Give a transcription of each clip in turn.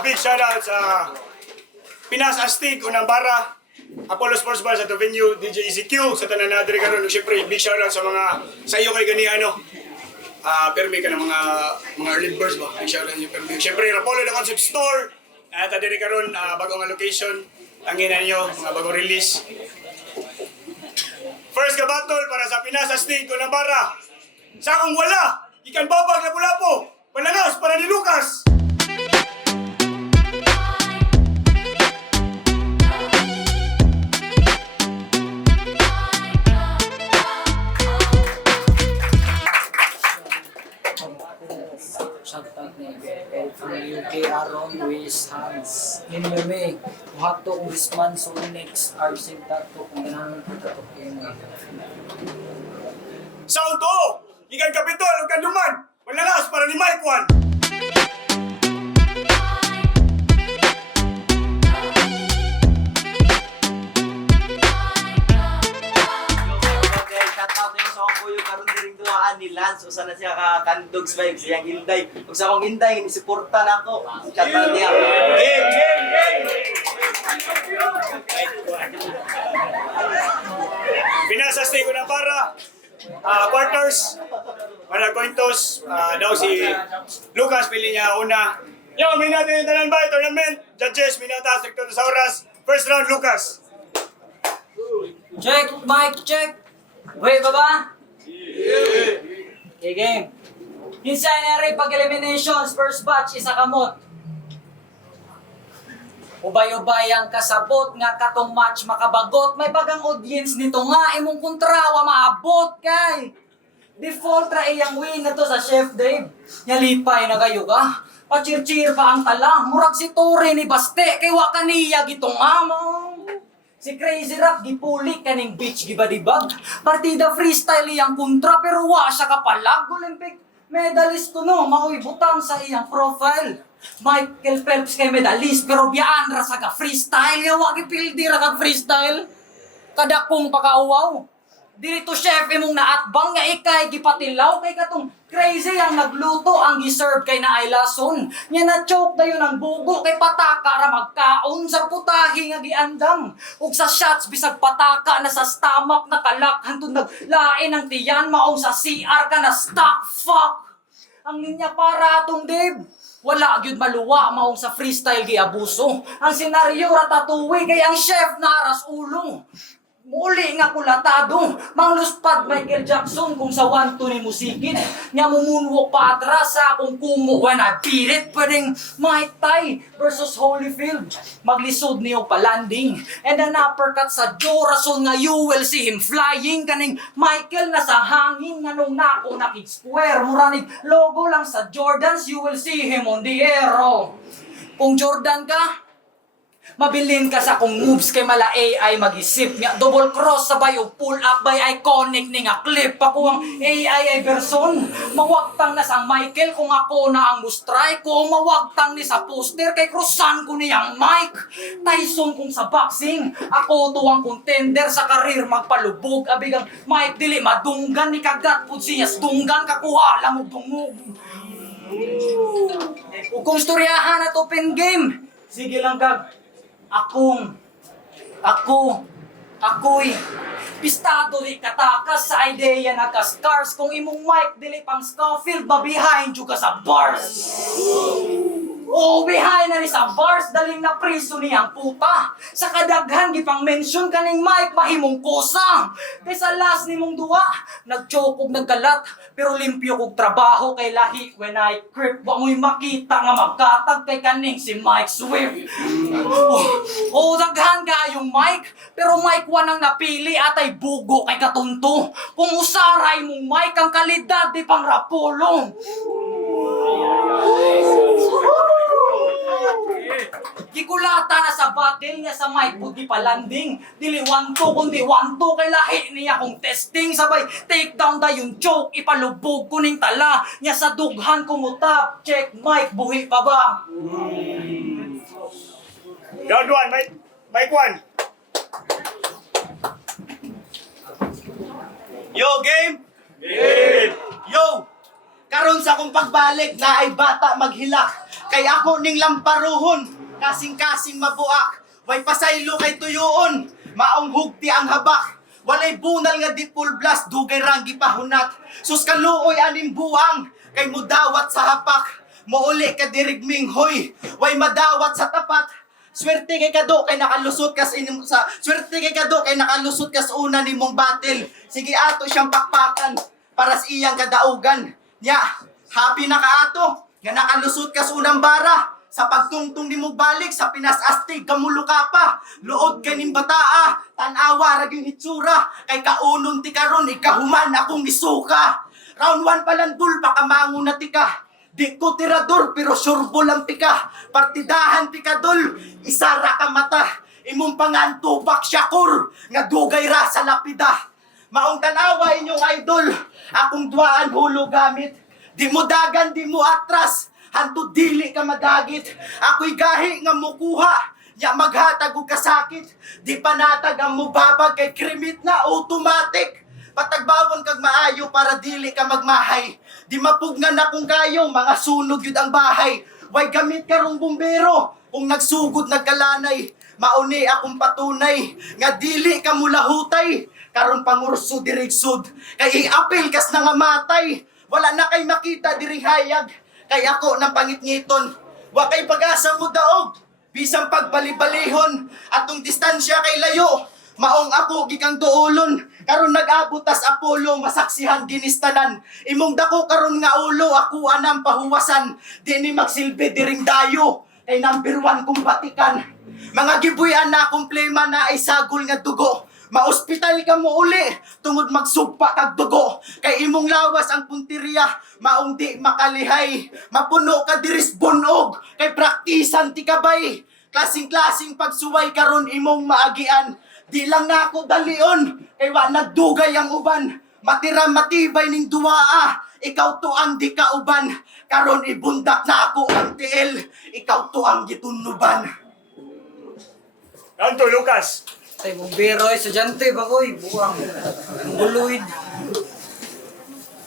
big shoutout sa Pinas Astig, Unang Bara, Apollo Sports Bar sa to venue, DJ ECQ, sa tanan na diri karon. Siyempre, big shoutout sa mga sa iyo kay gani permi ka ng mga early birds ba? Big shoutout niyo permi. Siyempre, Rapolo the Concept Store, at diri karon bagong location, tanginan niyo mga bagong release. First ka battle para sa Pinas Astig, Unang Bara. Sa akong wala, ikan babag na Lapu-Lapu, Palanas para ni Lucas. Shoutout ni BFL from UK, Aaron, Luis, Hans, Ninyome, Muhato, Wisman, Sonix, Arsin, Tato, kung ganahan ko tato kayo nga. Sound to! Ikan Kapitol, o Kanduman! Palanas para ni Mike Juan! Shoutout na yung sa akong kuyo karon diring duhaan ni Lance usa na siya ka kandogs vibes siyang Inday ug sa akong Inday ni suporta nako shoutout niya game Pinas Astig, Unang Bara, quarters, para Cointos, daw si Lucas pili niya una. Yo, may natin yung tanan ba? Tournament, judges, minata, sektor sa oras. First round, Lucas. Check, mic, check! Wait ba ba? Okay, game. Insanary pag-eliminations, first batch, isa kamot. Ubay-ubay ang kasabot nga katong match makabagot. May bagang audience nito nga, imong kontrawa maabot kay. Default ra iyang win na to sa Chef Dave. Nyalipay na kayo ka. Pachir-chir pa ang tala. Murag si Tori ni Baste, kay wa kaniya gitong amaw. Si Crazy Rap gipulik kaning beach gibadibag. Partida freestyle iyang kontra pero wa siya kapalag. Olympic medalist ko no, maoy butang sa iyang profile. Michael Phelps kay medalist pero biyaan ra sa ka freestyle. Yawa gipildi ra kag freestyle. Kadakong pakauwaw. Dito chef imong naatbang nga ikay gipatilaw kay katong crazy ang nagluto ang giserve kay na ay lason. Nya na choke dayon ang bugo kay pataka ra magkaon sa putahe nga giandam. Ug sa shots bisag pataka na sa stomach nakalak hantud naglain ang tiyan maong sa CR ka na stock fuck. Ang linya para atong Dave. Wala gyud maluwa maong sa freestyle giabuso. Ang senaryo ra tatuwi kay ang chef naras ulo. Muli nga kulatado, mangluspad Michael Jackson kung sa 1-2 ni musikin. Nya mumunwok pa atras sa akong kumo when I beat it. Pwedeng Mike Ty versus Holyfield. Maglisod niyo pa landing. And an uppercut sa Jorason nga you will see him flying. Kaning Michael na sa hangin nga nung nako nakig-square. Muranig logo lang sa Jordans, you will see him on the air. Kung Jordan ka, mabilin ka sa kung moves kay mala AI mag-isip nga double cross sabay o pull up by iconic ni nga clip ako ang AI ay version mawagtang na sang Michael kung ako na ang mustray ko mawagtang ni sa poster kay crossan ko niyang Mike Tyson kung sa boxing ako tuwang contender sa karir magpalubog abigang Mike dili madunggan ni kagat pud siyas dunggan kakuha lang og dungog ug kung storyahan at open game sige lang kag ako'y pistado di katakas sa ideya na ka-scars kung imong mic dili pang Scofield mabihain juga sa bars. Oh, behind na ni sa bars, daling na priso niyang puta. Sa kadaghan, gipang mention kaning mic, mahimong kosa. Kay sa last ni mong duwa, nagchokog nagkalat, pero limpyo kog trabaho kay lahi when I creep. Wa mo'y makita nga magkatag kay kaning si Mike Swift. Oh, daghan ka yung mic, pero mic wanang napili atay bugo kay katunto. Kung usaray mong mic, ang kalidad di pang rapolong. Gikulata na sa battle niya sa mic budi pa landing. Dili 1-2 kundi 1-2 kay lahi niya kung testing sabay take down da yung joke ipalubog kuning tala niya sa dughan kumutap check mic buhi pa ba. Round 1, Mike 1. Yo game Yo karon sa akong pagbalik na ay bata maghilak Kay ako ning lamparuhon, kasing-kasing mabuak, way pasaylo kay tuyoon, maong hugti ang habak. Walay bunal nga di full blast, dugay ranggi pahunat. Sus kaluoy aning buang, kay mudawat sa hapak. Mauli ka dirigming hoy, way madawat sa tapat. Swerte kay kado kay nakalusot ka sa nakalusot ka sa una nimong battle. Sige ato siyang pakpakan para sa iyang kadaugan. Nya, happy na ka ato nga nakalusot ka sa unang bara. Sa pagtungtong nimong balik sa Pinas Astig kamulo ka pa. Luod ka ning bataa, tanawa raging hitsura. Kay kaunon ti karon ikahuman akong isuka. Round 1 pa lang dul pakamangon na tika. Di ko tirador pero surbo lang pika. Partidahan pikadol, isara ka mata. Imong pangantubak syakur, nga dugay ra sa lapida. Maong tanawa inyong idol, akong duaan hulo gamit. Di mo dagan, di mo atras, hanto dili ka madagit. Ako'y gahi nga mukuha, ya maghatag og kasakit. Di panatag ang mubabag kay krimit na automatic. Patagbawon kag maayo para dili ka magmahay. Di mapugnan akong kayo, mga sunog yun ang bahay. Way gamit karong bumbero, kung nagsugod nagkalanay. Mauni akong patunay, nga dili ka mulahutay. Karon pangurso dirigsud, kay iapil kas na nga matay. Wala na kay makita diri hayag, kay ako ng pangitngiton. Wa kay pag-asa mo daog, bisang pagbali-balihon. Atong distansya kay layo, maong ako gikang duulon. Karon nag-abutas Apollo, masaksihan ginistanan. Imong dako karon nga ulo, ako anang pahuwasan. Di ni magsilbi diring dayo, kay number 1 kong batikan. Mga gibuyan na akong plema na ay sagol nga dugo. Maospital ka mo uli, tungod magsugpa kag dugo. Kay imong lawas ang punteriya, maong di makalihay. Mapuno ka diris bunog, kay praktisan ti kabay. Klasing-klasing pagsuway karon imong maagian. Di lang na ako dalion, kay wa nagdugay ang uban. Matira matibay ning duwaa, ikaw to ang di kauban. Karon ibundak na ako ang tiil, ikaw to ang gitunuban. Anto, Lucas. Ay, bumbero, estudyante ba ko'y buwang buluid.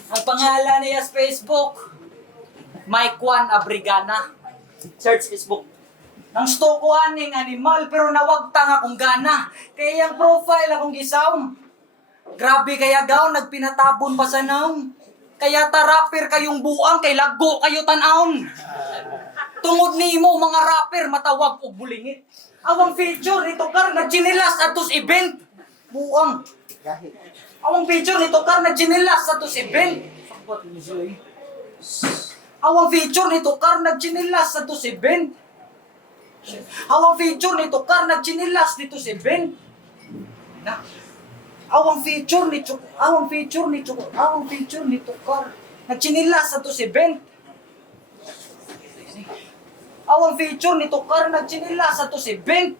Ang pangalan niya sa Facebook, Mike Juan Abrigana. Search Facebook. Nang stokuan ning animal, pero nawagtang akong gana. Kaya yung profile akong gisaw. Grabe kaya gaw, nagpinatabon pa sa naong. Kaya tarapir kayong buang, kay lago kayo tanahon. Tungod nimo mga rapper, matawag og bulingit. Awang feature nito kar nagchinilas atos event. Buang. Awang feature nito kar nagchinilas atos event. Sabat ni Joy. Awang feature nito kar nagchinilas atos event. Awang feature nito kar nagchinilas dito sa event. Na. Awang feature nito kar nagchinilas atos event. Awang feature nito kar nagchinilas sa to si event.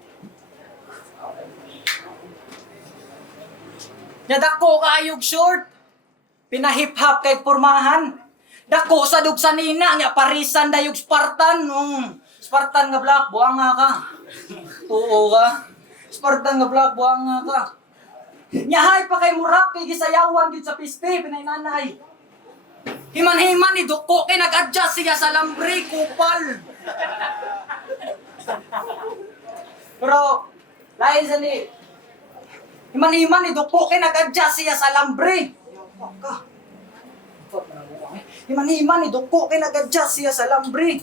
Nadako kaayog short. Pinahip-hop kay pormahan. Dako sa dugsa nina nga parisan dayog Spartan. Spartan nga black buang nga ka. Oo ka. Spartan nga black buang nga ka. Nyahay pa kay murap kay gisayawan gid sa piste pinaynanay. Himan-himan ni Doko kay nag-adjust siya sa lambre, kupal. Pero, lain sa ni... Himan-himan ni Doko kay nag-adjust siya sa lambre. Himan-himan ni Doko kay nag-adjust siya sa lambre.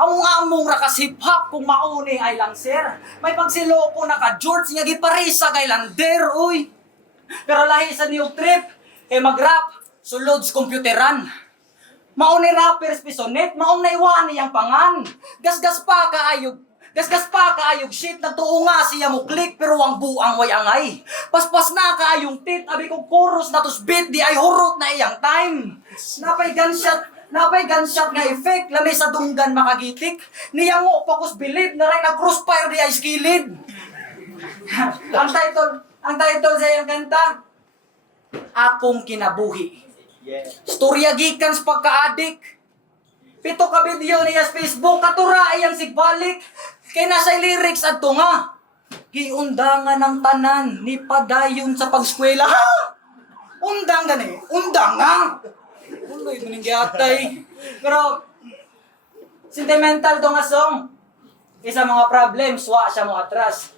Among-among rakas hip-hop kung mauni ay lancer. May pagsiloko na ka George nga giparisa kay lander, uy. Pero lahi sa new trip, kay mag-rap, sulod sa computeran. Mauni rappers pisonet, maong naiwan niyang pangan. Gasgas pa kaayog shit, nagtuo nga siya mo click, pero ang buang way angay. Paspas na kaayong tit, abi kong chorus na tos beat, di ay hurot na iyang time. Napay gunshot nga effect, lamay sa dunggan makagitik. Niyang mo focus believe, na rin nag-crossfire di ay skilled. ang title sa iyang kanta, Akong Kinabuhi. Yeah. Storya gikan sa pagka-addict. 7 ka video niya sa Facebook, katura iyang sigbalik. Kay nasa lyrics adto nga. Giundangan ng tanan ni padayon sa pagskwela. Ha? Undang gani, undang nga. Uloy mo ning giatay. Pero Sentimental do nga song. Isa mga problems, wa siya mo atras.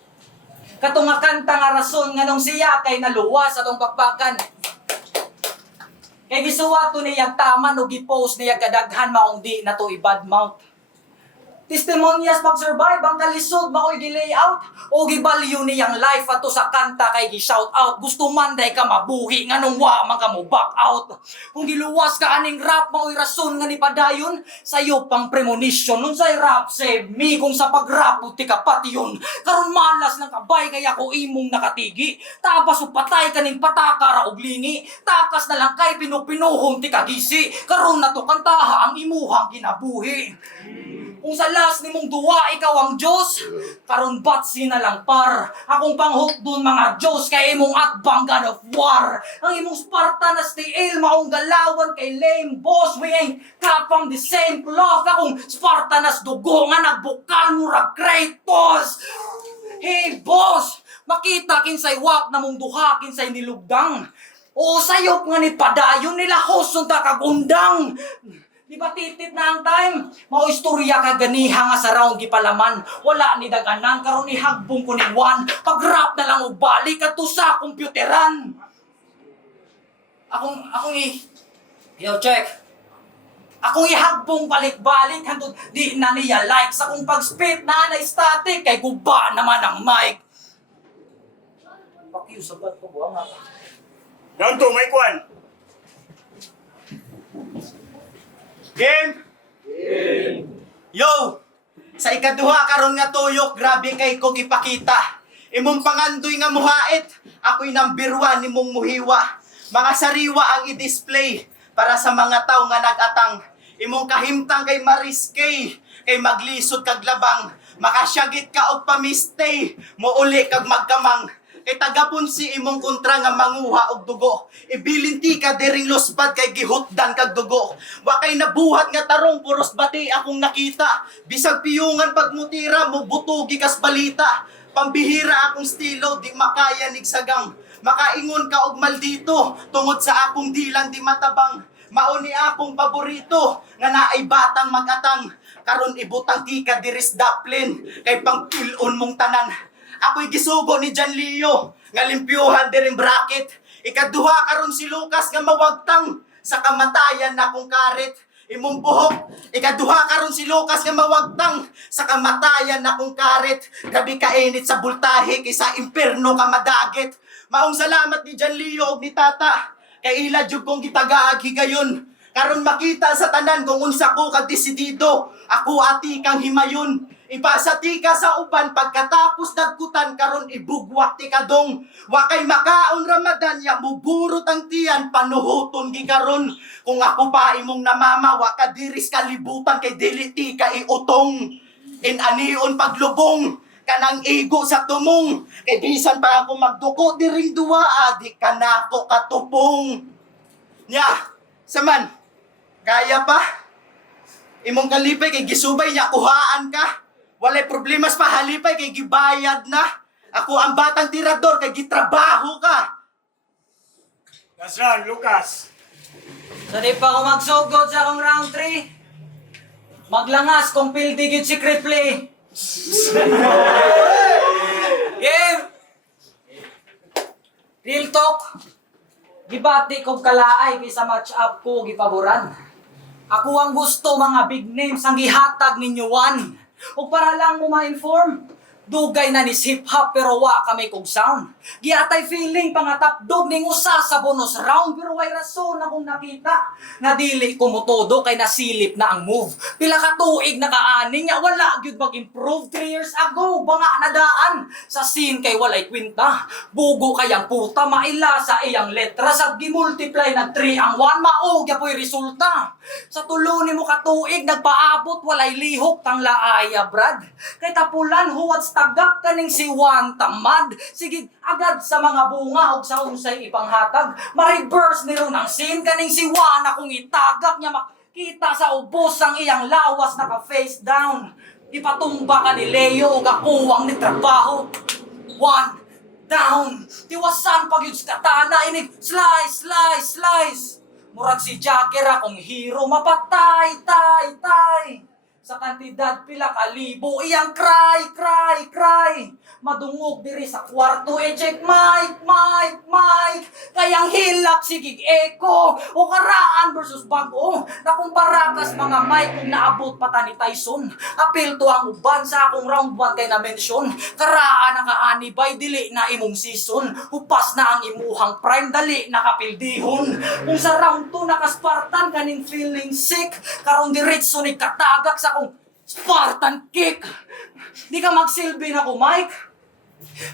Katong nga kanta nga rason nga nung siya kay naluwas atong pakpakan. Kay gisuwa to niyang taman o gipost niya kadaghan maong di na to i-bad mouth. Testimonyas pag-survive ang kalisod mao'y gi-layout o gibalyo niyang life ato sa kanta kay gi-shout out. Gusto man day ka mabuhi nga nung wa man ka mo back out. Kung giluwas ka aning rap mao'y rason nga ni padayon sayo pang premonition. Nung say rap save me kung sa pag-rap uti ka pati yun. Karon malas ng kabay kaya ko imong nakatigi. Tapos upatay kaning pataka ra og lingi. Takas na lang kay pinupinuhong ti kagisi. Karon na to kantaha ang imuhang kinabuhi. Kung sa last ni mong duwa, ikaw ang Diyos, karon ba't sinalang par? Akong panghukdon mga Diyos, kay imong atbang God of War. Ang imong Sparta na stiil, maong galawan kay lame boss. We ain't cut from the same cloth. Akong Sparta na dugo nga nagbukal murag Kratos. Hey boss, makita kinsay wak na mong duha, kinsay nilugdang. O sayop nga ni padayon nila hoson ta kagundang. Di ba titit na ang time? Mao istorya ka ganiha nga sa raong gipalaman. Wala ni daganan karon ihagbong ko ni Juan. Pag-rap na lang og balik ato sa kompyuteran. Akong Yo, check. Akong ihagbong balik-balik hantod di na niya like sa kung pag-spit na static kay guba naman ang mic. Fuck you, sabat ko buwang nga. Down to, may kwan. Game! Yo! Sa ikaduha karon nga tuyok, grabe kay ko gipakita. Imong pangandoy nga muhait, ako'y number 1 nimong muhiwa. Mga sariwa ang i-display para sa mga tao nga nag-atang. Imong kahimtang kay mariskay, kay maglisod kag labang. Makasyagit ka og pamistay, muuli kag magkamang. Kay tagapon si imong kontra nga manguha og dugo. Ibilinti ka dering losbad kay gihutdan kag dugo. Wa kay nabuhat nga tarong puros bati akong nakita. Bisag piyungan pagmutira mo butugi kas balita. Pambihira akong stilo di makaya nig sagang. Makaingon ka og maldito tungod sa akong dilang di matabang. Mauni akong paborito nga naay batang magatang. Karon ibutang tika diris daplin kay pangpilon mong tanan. Ako'y gisugo ni John Leo, nga limpyuhan diring bracket. Ikaduha karon si Lucas nga mawagtang, sa kamatayan na kong karit. Imong buhok, ikaduha karon si Lucas nga mawagtang, sa kamatayan na kong karit. Grabe kainit sa bultahe, kaysa imperno ka madagit. Maong salamat ni John Leo ug ni Tata, kay ila jud kong gitagaag higayon. Karon makita sa tanan kung unsa ko kadesidido, ako ati kang himayon. Ipasati ka sa uban pagkatapos dagkutan karon ibugwak ti kadong. Wa kay makaon Ramadan ya muburot ang tiyan panuhuton gi karon. Kung ako pa imong namama wa ka diris kalibutan kay dili ti ka iutong. Inanion paglubong kanang igo sa tumong. Kay bisan pa ako magduko diring duwa di ka nako katupong. Nya, saman kaya pa? Imong kalipay kay gisubay niya kuhaan ka. Walay problemas pa halipay kay gibayad na. Ako ang batang tirador kay gitrabaho ka. That's right, Lucas. So di pa ako magsugod sa akong round 3. Maglangas kung pildigid si Cripley. Game! Real talk. Gibati kong kalaay kaysa match up ko gipaboran. Ako ang gusto mga big names ang gihatag ninyo one. O para lang mo ma-inform, dugay na ni hip-hop pero wa kami kong sound. Giatay feeling pangatapdog ning usa sa bonus round pero way rason akong nakita. Nadili ko motodo kay nasilip na ang move. Pila ka tuig nakaaning nga wala gyud mag-improve 3 years ago. Banga nadaan sa scene kay walay kwenta. Bugo kayang puta maila sa iyang letra sa gimultiply nag 3 ang 1 mao gyapoy resulta. Sa tulo nimo ka tuig nagpaabot walay lihok tang laaya brad. Kay tapulan huwat tagak kaning si Juan tamad. Sige agad sa mga bunga o sa unsay ipanghatag. Ma-reverse ni ron ang scene kaning si Juan akong itagak niya makita sa ubos ang iyang lawas naka-face down. Ipatumba ka ni Leo o gakuwang ni trabaho. 1 down. Tiwasan pag yun sa katana inig slice, slice, slice. Murag si Jacker akong hero mapatay, tay, tay. Sa sa kantidad pila ka libo. Iyang cry, cry, cry. Madungog diri sa kwarto, check mic, mic, mic. Kayang hilak sigig echo. O karaan versus bago. Nakumpara kas mga mic kung naabot pa ta ni Tyson. Apil to ang uban sa akong round 1 kay na-mention. Karaan nakaanibay, dili na imong season. Upas na ang imuhang prime, dali nakapildihon. Kung sa round 2 naka-Spartan kaning feeling sick. Karon diretso ni katagak sa akong Spartan kick. Di ka magsilbi na ko, Mike.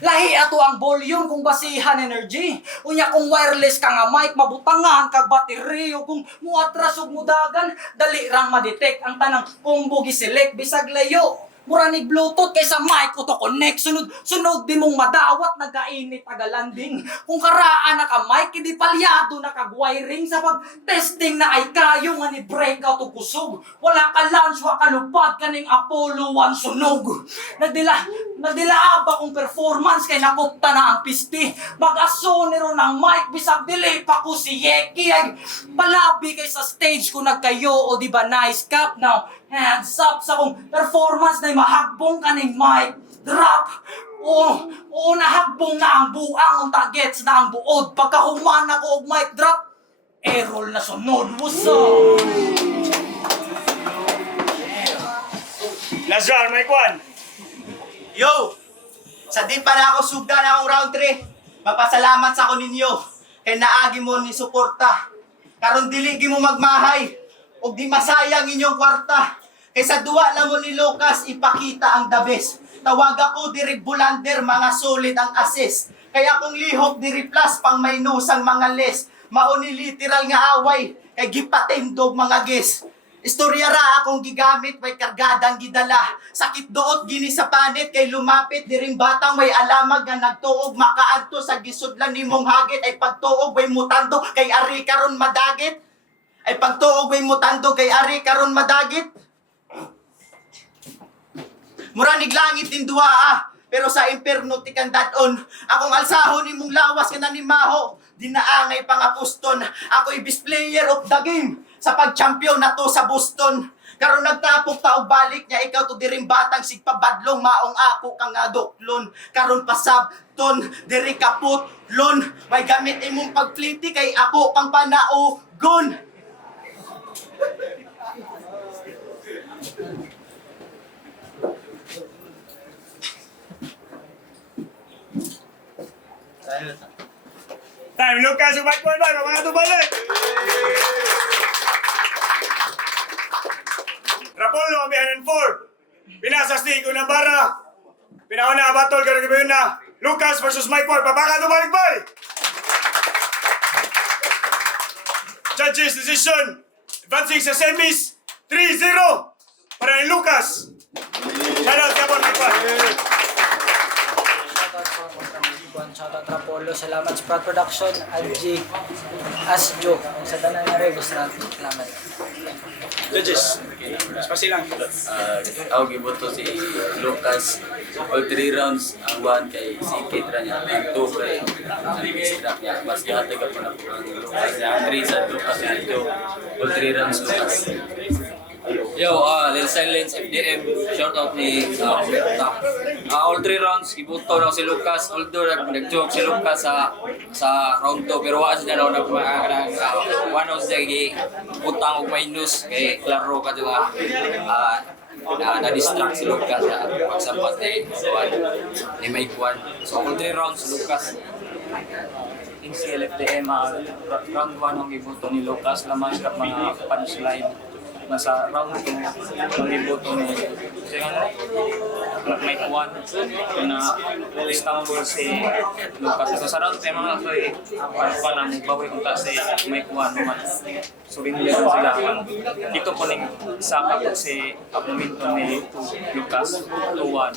Lahi ato ang volume kung basihan energy. Unya kung wireless ka nga mic, mabutangan kag battery. O kung muatras ug mudagan, dali rang madetect ang tanang combo gi-select bisag layo. Mura ni Bluetooth kaysa mic ko to connect. Sunod di mong madawat nagkainit tagalanding. Kung karaan na ka mic, hindi palyado na kag-wiring sa pag-testing na ay kayo nga ni breakout o kusog. Wala ka lunch, wa ka lupad kaning Apollo 1 sunog. Nagdilaab akong performance kay nakupta na ang pisti. Mag-aso niro ng mic, bisag dili pa ko si Yeki. Ay palabi kay sa stage ko nagkayo o di ba nice cap now. Hands up sa kong performance na mahagbong kaning mic drop. Oo, nahagbong na ang buang unta gets na ang buod. Pagkahuman ako og mic drop, errol na sunod. What's up? Last round, Mike 1. Yo! Sa di pa na ako sugda na akong round 3. Magpasalamat sa ako ninyo. Kay naagi mo ni suporta. Karon dili gi mo magmahay. O di masayang inyong kwarta. Kaysa duwa na mo ni Lucas, ipakita ang the best. Tawag ako diri Bulander, mga solid ang assist. Kaya kung lihok diri plus, pang maynusang mga les. Mauni literal nga away, kay gipatindog mga ges. Istorya ra akong gigamit, may kargadang gidala. Sakit doot gini sa panit, kay lumapit diring batang may alamag nga nagtuog. Makaadto sa gisudlan nimong hagit, ay pagtuog way mutando, kay ari karon madagit. Ay pagtuog way mutando, kay ari karon madagit. Muranig langit in duwa pero sa imperno ti kandadon. Akong alsahon imong lawas ka nanimaho, dinaangay pangapuston. Ako ibis player of the game, sa pag-champion na to sa Boston. Karon nagtapok ta og balik niya, ikaw to diring batang sigpabadlong, maong ako kang adoklon. Karon pasabton, diri kaputlon. May gamit imong pagpliti, kay ako pang panaugon. Time, Lucas, yung Mike 1 ba? Mga tubalik! Rapolo, ang 104. Pinas Astig, unang bara. Pinauna, battle, karagabayon na. Lucas versus Mike 4. Papaka tubalik ba? Judges decision. Advancing sa semis. 3-0. Para ni Lucas. Shoutout kaya po, Mike 1. Shoutout Rapolo, salamat sa Prat Production, Algie, Asjo, sa tanan na Rebus natin. Salamat. Judges, spasi lang. Ako giboto si Lucas. All 3 rounds ang 1 kay si Kitra niya. Ang 2 kay ang distract niya. Mas gihatag ako na po ang Lucas niya. Ang 3 sa Lucas niya. All 3 rounds Lucas. Yo, Lil Silence, FDM, shoutout ni Berta. All 3 rounds, ibuto na si Lucas. Although nag-joke si Lucas sa round 2, pero wala siya na one of the utang o minus. Kay klaro ka diba, na-distract si Lucas sa pagsampat ni Mike 1. So all 3 rounds, Lucas. In CLFDM, round 1 ang ibuto ni Lucas, laman sa mga punchline. Nasa round 2, ang iboto ni Mike 1 na Istanbul si Lucas. So sa round 3, mga kasoy, pa na magbawi kung si Mike 1 naman. So rinili ko sila. Dito po ning saka po si Abnominton ni Lucas 2-1.